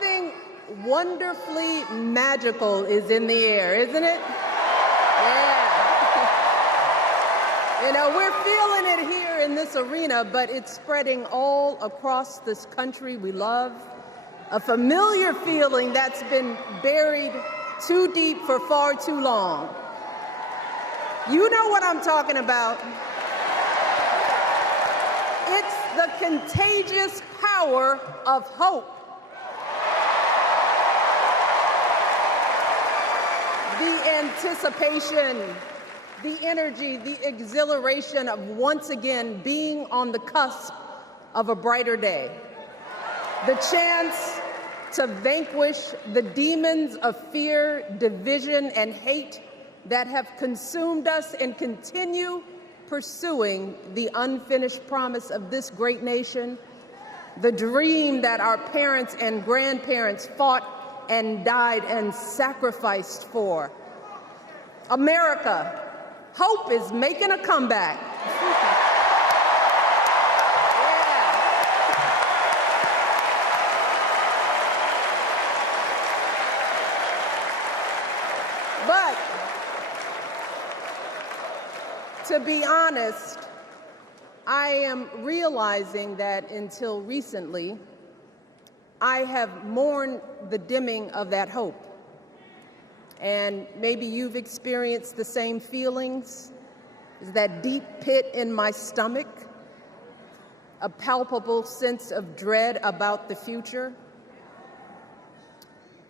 Something wonderfully magical is in the air, isn't it? Yeah. You know, we're feeling it here in this arena, but it's spreading all across this country we love. A familiar feeling that's been buried too deep for far too long. You know what I'm talking about. It's the contagious power of hope. The anticipation, the energy, the exhilaration of once again being on the cusp of a brighter day. The chance to vanquish the demons of fear, division, and hate that have consumed us and continue pursuing the unfinished promise of this great nation, the dream that our parents and grandparents fought and died and sacrificed for. America, hope is making a comeback. But to be honest, I am realizing that until recently, I have mourned the dimming of that hope. And maybe you've experienced the same feelings, that deep pit in my stomach, a palpable sense of dread about the future.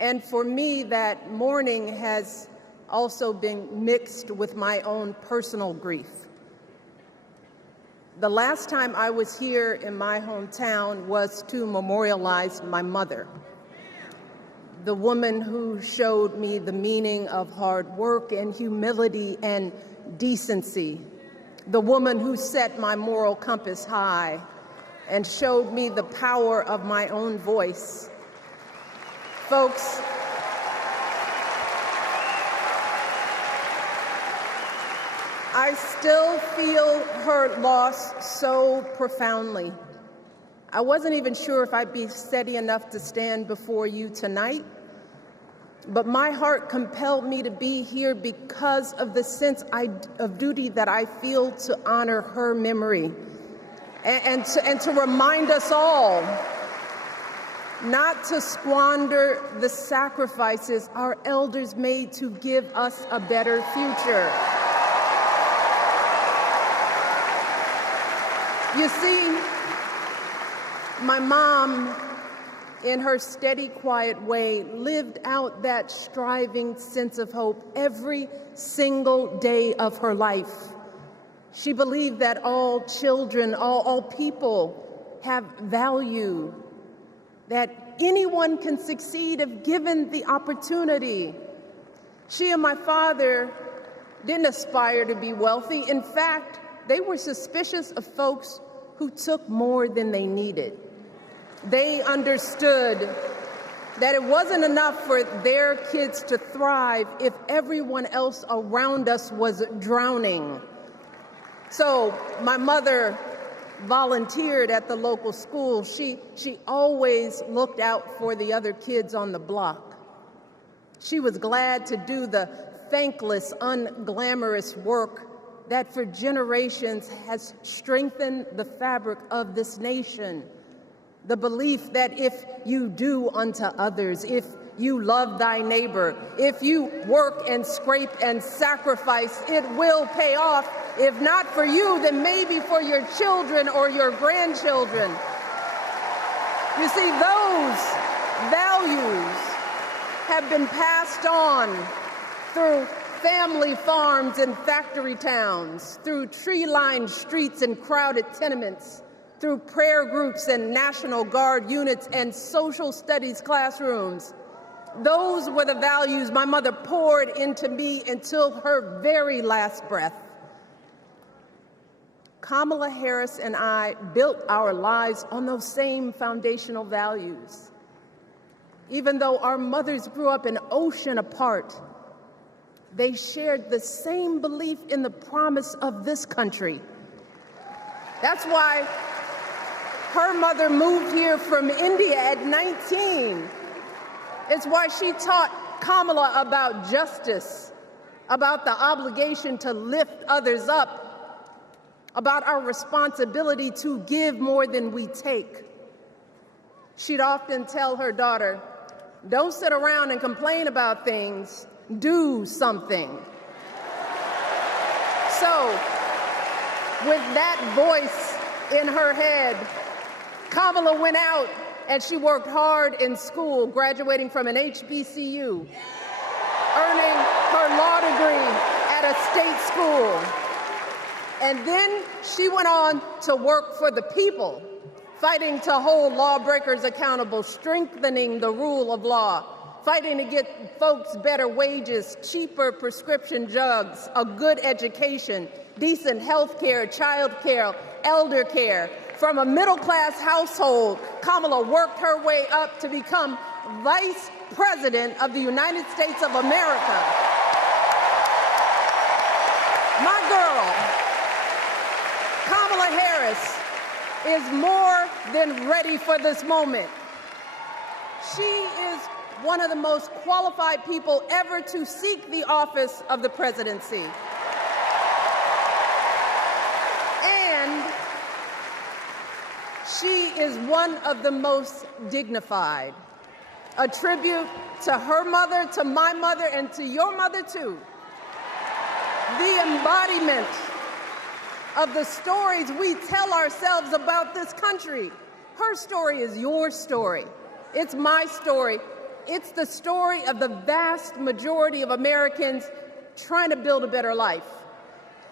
And for me, that mourning has also been mixed with my own personal grief. The last time I was here in my hometown was to memorialize my mother, the woman who showed me the meaning of hard work and humility and decency, the woman who set my moral compass high and showed me the power of my own voice. Folks, I still feel her loss so profoundly. I wasn't even sure if I'd be steady enough to stand before you tonight, but my heart compelled me to be here because of the sense of duty that I feel to honor her memory and to remind us all not to squander the sacrifices our elders made to give us a better future. You see, my mom, in her steady, quiet way, lived out that striving sense of hope every single day of her life. She believed that all children, all people have value, that anyone can succeed if given the opportunity. She and my father didn't aspire to be wealthy. In fact, they were suspicious of folks who took more than they needed. They understood that it wasn't enough for their kids to thrive if everyone else around us was drowning. So my mother volunteered at the local school. She always looked out for the other kids on the block. She was glad to do the thankless, unglamorous work that for generations has strengthened the fabric of this nation. The belief that if you do unto others, if you love thy neighbor, if you work and scrape and sacrifice, it will pay off. If not for you, then maybe for your children or your grandchildren. You see, those values have been passed on through family farms and factory towns, through tree-lined streets and crowded tenements, through prayer groups and National Guard units and social studies classrooms. Those were the values my mother poured into me until her very last breath. Kamala Harris and I built our lives on those same foundational values. Even though our mothers grew up an ocean apart, they shared the same belief in the promise of this country. That's why her mother moved here from India at 19 It's why she taught Kamala about justice, about the obligation to lift others up, about our responsibility to give more than we take. She'd often tell her daughter, "Don't sit around and complain about things, do something." So, with that voice in her head, Kamala went out and she worked hard in school, graduating from an HBCU, earning her law degree at a state school. And then she went on to work for the people, fighting to hold lawbreakers accountable, strengthening the rule of law, fighting to get folks better wages, cheaper prescription drugs, a good education, decent health care, child care, elder care. From a middle-class household, Kamala worked her way up to become Vice President of the United States of America. My girl, Kamala Harris, is more than ready for this moment. She is one of the most qualified people ever to seek the office of the presidency. And she is one of the most dignified. A tribute to her mother, to my mother, and to your mother too. The embodiment of the stories we tell ourselves about this country. Her story is your story. It's my story. It's the story of the vast majority of Americans trying to build a better life.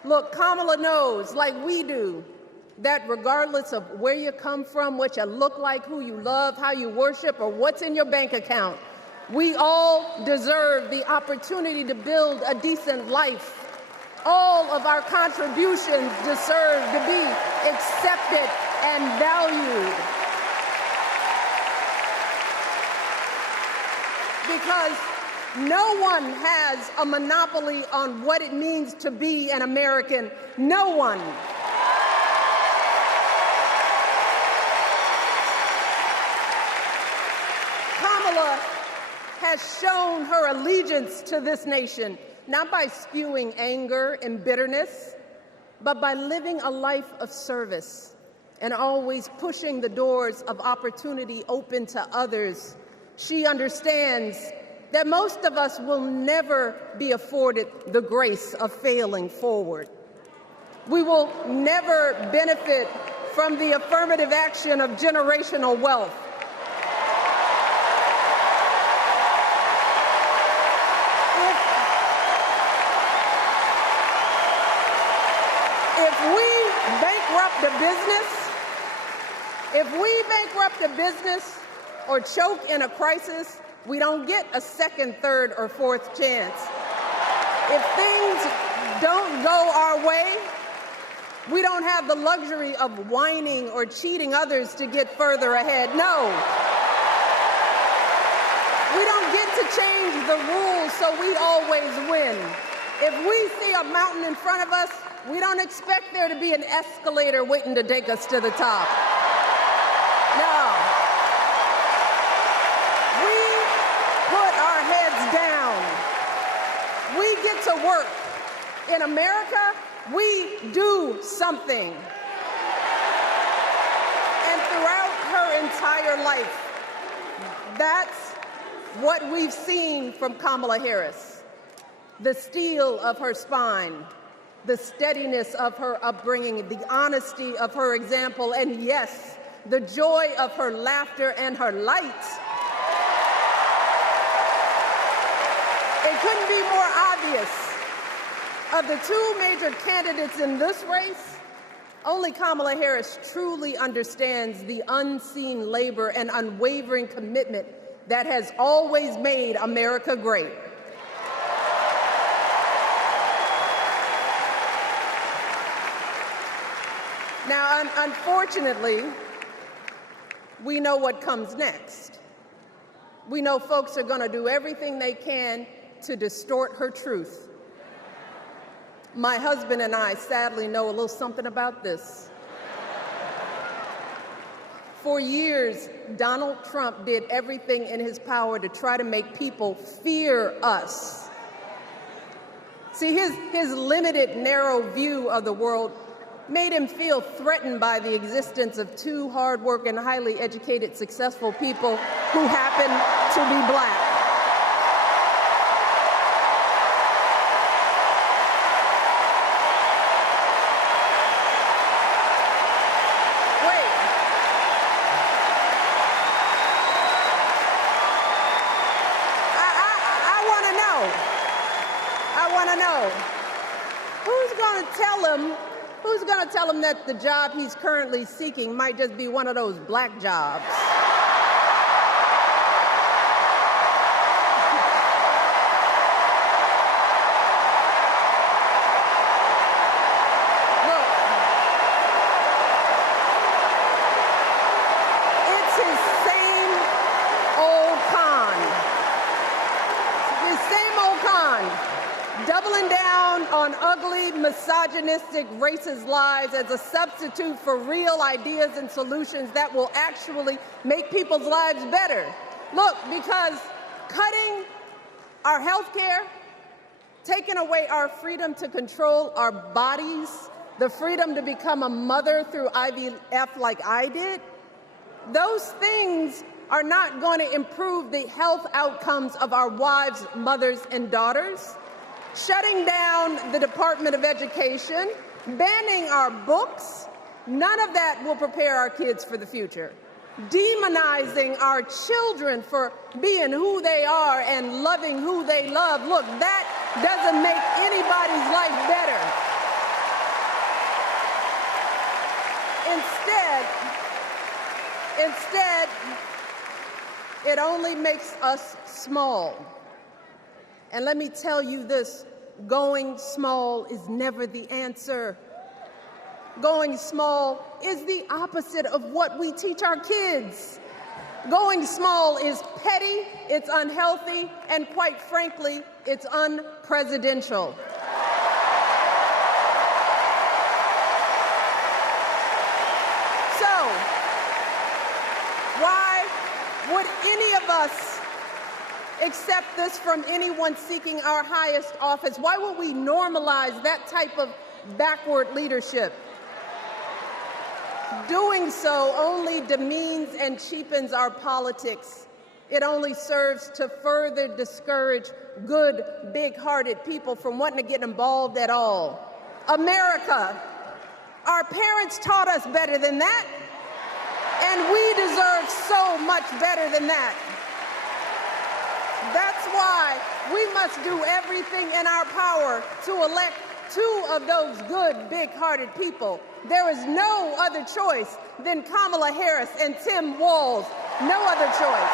Look, Kamala knows, like we do, that regardless of where you come from, what you look like, who you love, how you worship, or what's in your bank account, we all deserve the opportunity to build a decent life. All of our contributions deserve to be accepted and valued. Because no one has a monopoly on what it means to be an American. No one. Kamala has shown her allegiance to this nation, not by spewing anger and bitterness, but by living a life of service and always pushing the doors of opportunity open to others. She understands that most of us will never be afforded the grace of failing forward. We will never benefit from the affirmative action of generational wealth. If we bankrupt a business or choke in a crisis, we don't get a second, third, or fourth chance. If things don't go our way, we don't have the luxury of whining or cheating others to get further ahead. No. We don't get to change the rules so we always win. If we see a mountain in front of us, we don't expect there to be an escalator waiting to take us to the top. No. We put our heads down. We get to work. In America, we do something. And throughout her entire life, that's what we've seen from Kamala Harris. The steel of her spine, the steadiness of her upbringing, the honesty of her example, and yes, the joy of her laughter and her light. It couldn't be more obvious. Of the two major candidates in this race, only Kamala Harris truly understands the unseen labor and unwavering commitment that has always made America great. Now, unfortunately, we know what comes next. We know folks are going to do everything they can to distort her truth. My husband and I sadly know a little something about this. For years, Donald Trump did everything in his power to try to make people fear us. See, his limited, narrow view of the world made him feel threatened by the existence of two hard-working, highly educated, successful people who happen to be black. Who's going to tell him that the job he's currently seeking might just be one of those black jobs? Look, it's his same old con. His same old con. Doubling down on ugly, misogynistic, racist lies as a substitute for real ideas and solutions that will actually make people's lives better. Look, because cutting our health care, taking away our freedom to control our bodies, the freedom to become a mother through IVF like I did, those things are not going to improve the health outcomes of our wives, mothers, and daughters. Shutting down the Department of Education, banning our books, none of that will prepare our kids for the future. Demonizing our children for being who they are and loving who they love, look, that doesn't make anybody's life better. Instead, it only makes us small. And let me tell you this, going small is never the answer. Going small is the opposite of what we teach our kids. Going small is petty, it's unhealthy, and quite frankly, it's unpresidential. So, why would any of us accept this from anyone seeking our highest office? Why would we normalize that type of backward leadership? Doing so only demeans and cheapens our politics. It only serves to further discourage good, big-hearted people from wanting to get involved at all. America, our parents taught us better than that, and we deserve so much better than that. That's why we must do everything in our power to elect two of those good, big-hearted people. There is no other choice than Kamala Harris and Tim Walz. No other choice.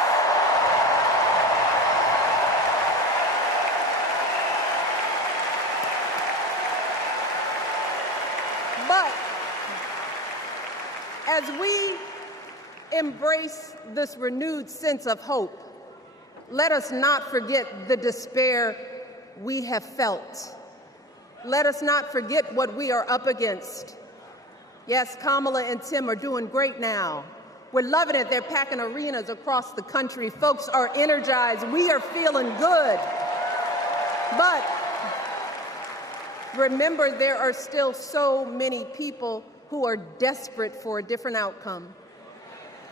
But as we embrace this renewed sense of hope, let us not forget the despair we have felt. Let us not forget what we are up against. Yes, Kamala and Tim are doing great now. We're loving it. They're packing arenas across the country. Folks are energized. We are feeling good. But remember, there are still so many people who are desperate for a different outcome,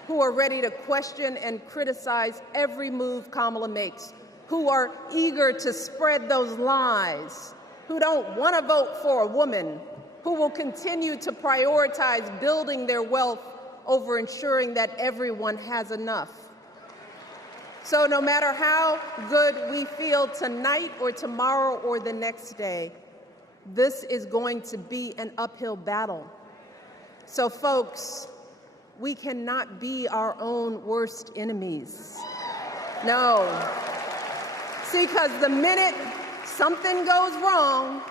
who are ready to question and criticize every move Kamala makes, who are eager to spread those lies, who don't want to vote for a woman, who will continue to prioritize building their wealth over ensuring that everyone has enough. So no matter how good we feel tonight or tomorrow or the next day, this is going to be an uphill battle. So folks, we cannot be our own worst enemies. No. See, because the minute something goes wrong,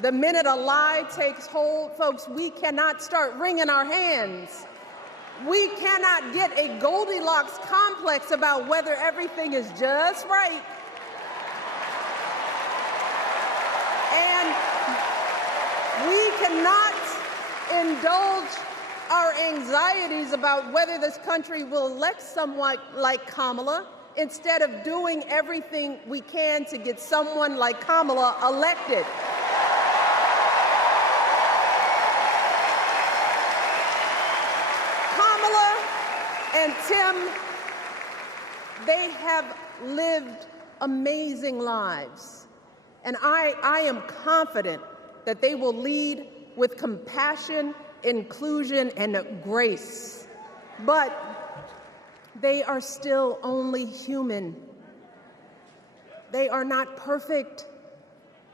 the minute a lie takes hold, folks, we cannot start wringing our hands. We cannot get a Goldilocks complex about whether everything is just right. And we cannot indulge our anxieties about whether this country will elect someone like Kamala instead of doing everything we can to get someone like Kamala elected. Kamala and Tim, they have lived amazing lives, and I am confident that they will lead with compassion, inclusion, and grace. But they are still only human. They are not perfect.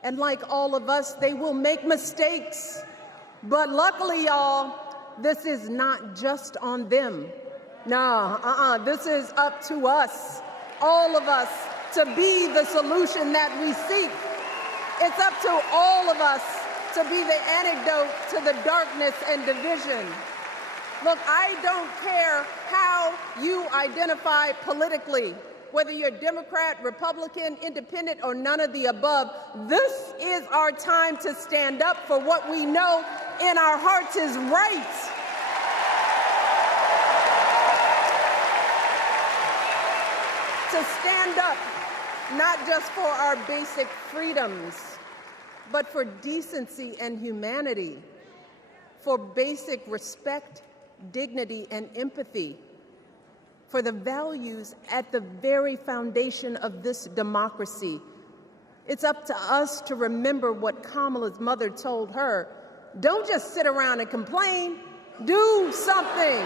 And like all of us, they will make mistakes. But luckily, y'all, this is not just on them. This is up to us, all of us, to be the solution that we seek. It's up to all of us to be the antidote to the darkness and division. Look, I don't care how you identify politically, whether you're Democrat, Republican, Independent, or none of the above. This is our time to stand up for what we know in our hearts is right. To stand up, not just for our basic freedoms, but for decency and humanity, for basic respect, dignity, and empathy, for the values at the very foundation of this democracy. It's up to us to remember what Kamala's mother told her. Don't just sit around and complain, do something.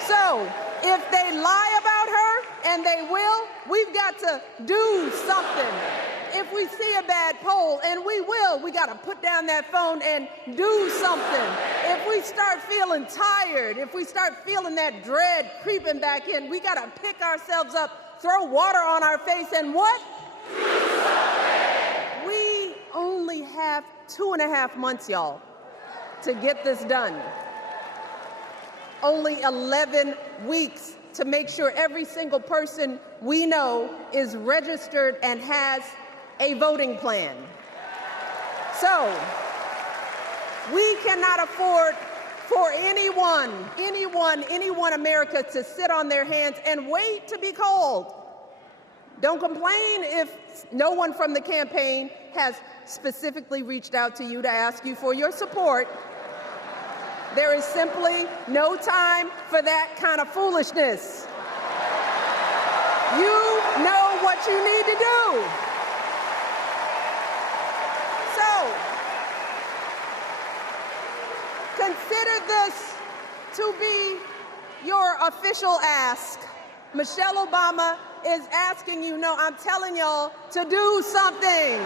So if they lie about her, and they will, we've got to do something. If we see a bad poll, and we will, we got to put down that phone and do something. If we start feeling tired, if we start feeling that dread creeping back in, we got to pick ourselves up, throw water on our face, and what? We only have 2.5 months, y'all, to get this done. Only 11 weeks to make sure every single person we know is registered and has a voting plan. So we cannot afford for anyone America to sit on their hands and wait to be called. Don't complain if no one from the campaign has specifically reached out to you to ask you for your support. There is simply no time for that kind of foolishness. You know what you need to do. So, consider this to be your official ask. Michelle Obama is asking you, no, I'm telling y'all to do something.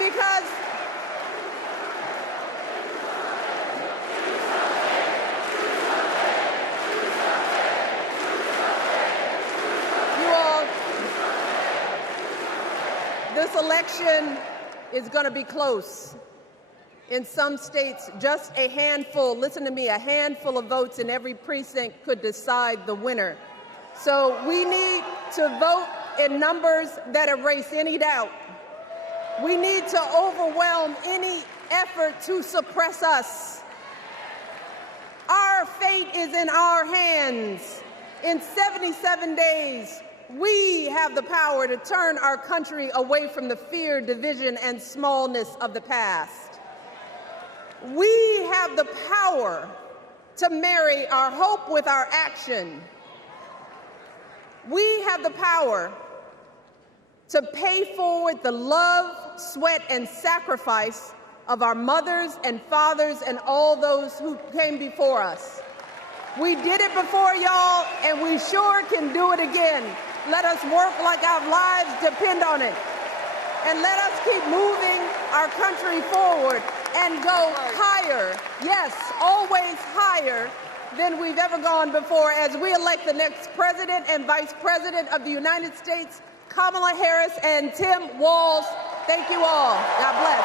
Because you all, this election is going to be close. In some states, just a handful, listen to me, a handful of votes in every precinct could decide the winner. So we need to vote in numbers that erase any doubt. We need to overwhelm any effort to suppress us. Our fate is in our hands. In 77 days, we have the power to turn our country away from the fear, division, and smallness of the past. We have the power to marry our hope with our action. We have the power to pay forward the love, sweat, and sacrifice of our mothers and fathers and all those who came before us. We did it before, y'all, and we sure can do it again. Let us work like our lives depend on it. And let us keep moving our country forward and go higher, yes, always higher than we've ever gone before as we elect the next President and Vice President of the United States, Kamala Harris and Tim Walz. Thank you all. God bless.